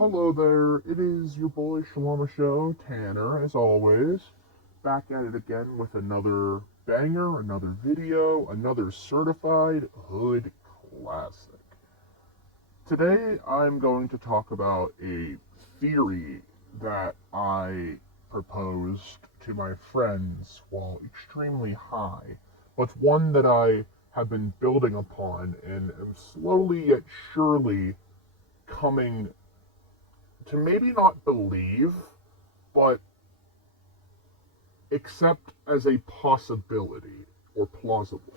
Hello there, it is your boy Shalama Show, Tanner, as always, back at it again with another banger, another video, another certified hood classic. Today I'm going to talk about a theory that I proposed to my friends while extremely high, but one that I have been building upon and am slowly yet surely coming to maybe not believe, but accept as a possibility or plausible.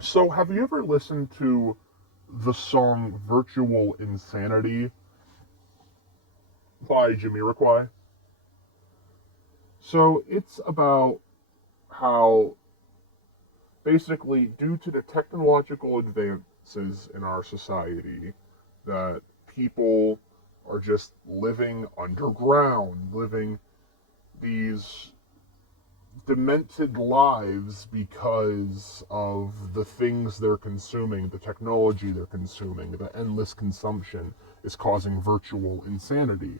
So, have you ever listened to the song Virtual Insanity by Jamiroquai? So, it's about how basically, due to the technological advances in our society, that people are just living underground, living these demented lives because of the things they're consuming, the technology they're consuming, the endless consumption is causing virtual insanity.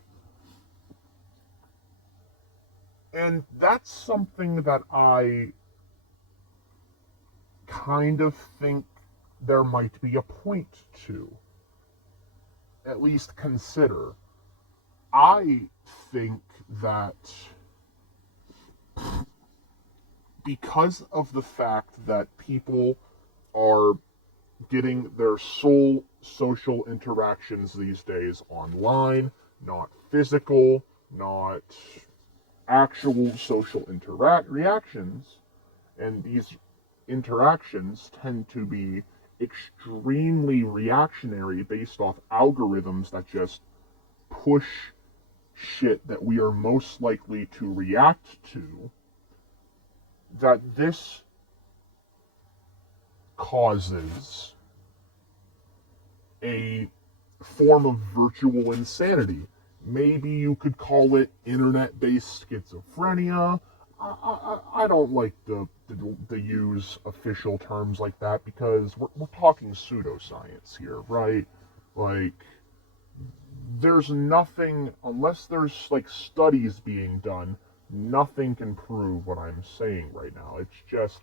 And that's something that I kind of think there might be a point to, at least consider. I think that because of the fact that people are getting their sole social interactions these days online, not physical, not actual social reactions, and these interactions tend to be extremely reactionary based off algorithms that just push shit that we are most likely to react to, that this causes a form of virtual insanity. Maybe you could call it internet-based schizophrenia. I don't like to use official terms like that because we're talking pseudoscience here, right? Like, there's nothing, unless there's like studies being done, nothing can prove what I'm saying right now. It's just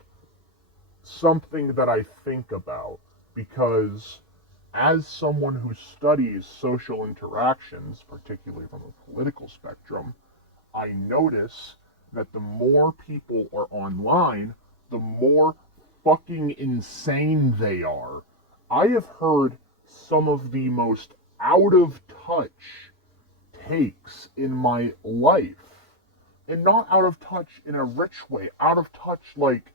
something that I think about because as someone who studies social interactions, particularly from a political spectrum, I notice that the more people are online, the more fucking insane they are. I have heard some of the most out of touch takes in my life. And not out of touch in a rich way, out of touch like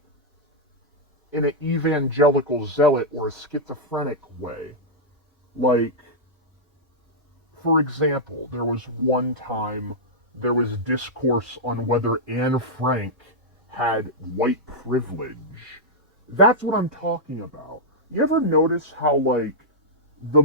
in an evangelical zealot or a schizophrenic way. Like, for example, there was one time there was discourse on whether Anne Frank had white privilege. That's what I'm talking about. You ever notice how the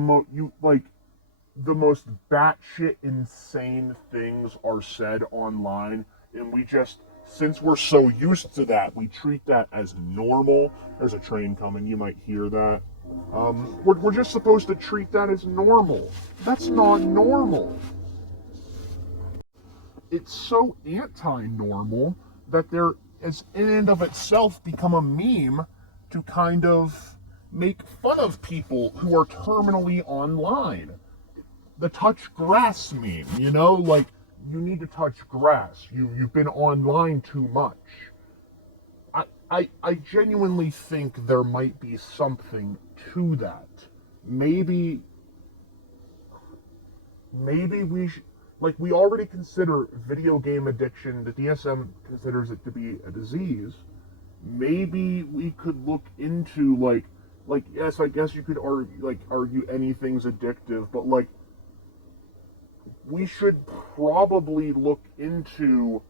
most batshit insane things are said online, and we just, since we're so used to that, we treat that as normal. There's a train coming, you might hear that. We're just supposed to treat that as normal. That's not normal. It's so anti-normal that there has in and of itself become a meme to kind of make fun of people who are terminally online. The touch grass meme, like, you need to touch grass. You've been online too much. I genuinely think there might be something to that. Maybe we already consider video game addiction, the DSM considers it to be a disease. Maybe we could look into yes, I guess you could argue anything's addictive, but we should probably look into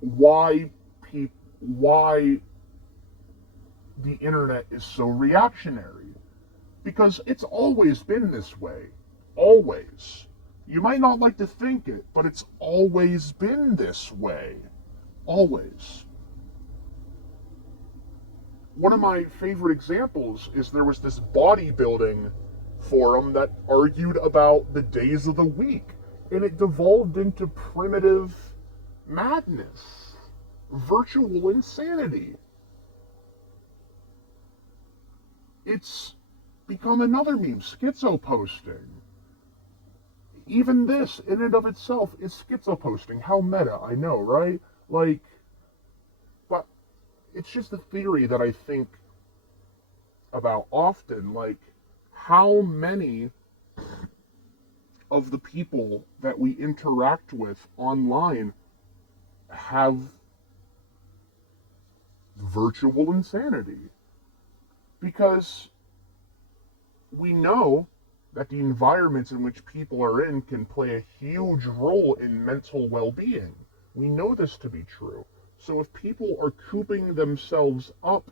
why the internet is so reactionary. Because it's always been this way. Always. You might not like to think it, but it's always been this way. Always. One of my favorite examples is there was this bodybuilding forum that argued about the days of the week, and it devolved into primitive madness, virtual insanity. It's become another meme, schizoposting. Even this, in and of itself, is schizoposting. How meta, I know, right? Like, but it's just a theory that I think about often. Like, how many of the people that we interact with online have virtual insanity? Because we know that the environments in which people are in can play a huge role in mental well-being. We know this to be true. So if people are cooping themselves up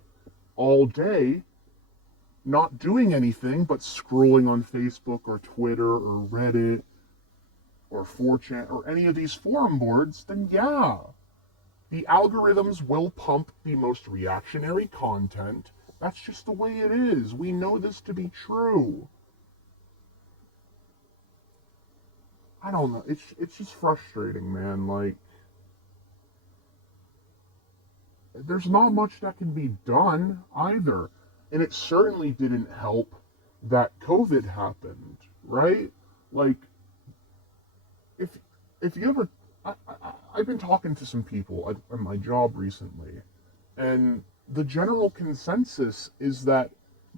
all day, not doing anything but scrolling on Facebook or Twitter or Reddit or 4chan or any of these forum boards, then yeah, the algorithms will pump the most reactionary content. That's just the way it is. We know this to be true. I don't know. It's just frustrating, man. Like, there's not much that can be done either. And it certainly didn't help that COVID happened, right? Like, if you ever, I've been talking to some people at my job recently, and the general consensus is that,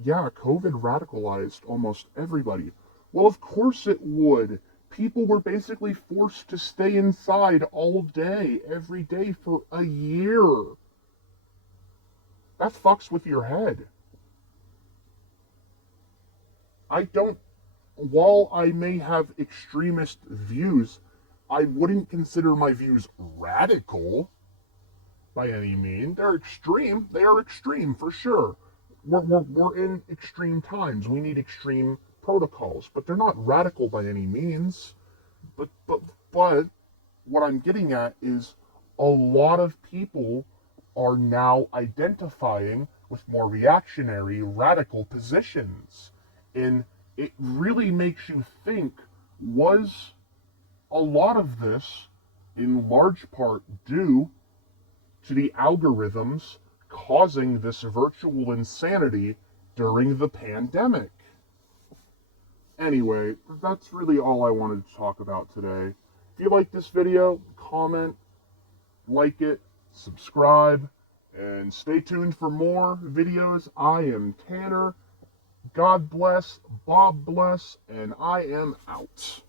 yeah, COVID radicalized almost everybody. Well, of course it would. People were basically forced to stay inside all day, every day for a year. That fucks with your head. While I may have extremist views, I wouldn't consider my views radical by any means. They're extreme. They are extreme for sure. We're in extreme times. We need extreme protocols, but they're not radical by any means. But what I'm getting at is a lot of people are now identifying with more reactionary, radical positions. And it really makes you think, was a lot of this in large part due to the algorithms causing this virtual insanity during the pandemic? Anyway, that's really all I wanted to talk about today. If you like this video, comment, like it, subscribe, and stay tuned for more videos. I am Tanner. God bless, Bob bless, and I am out.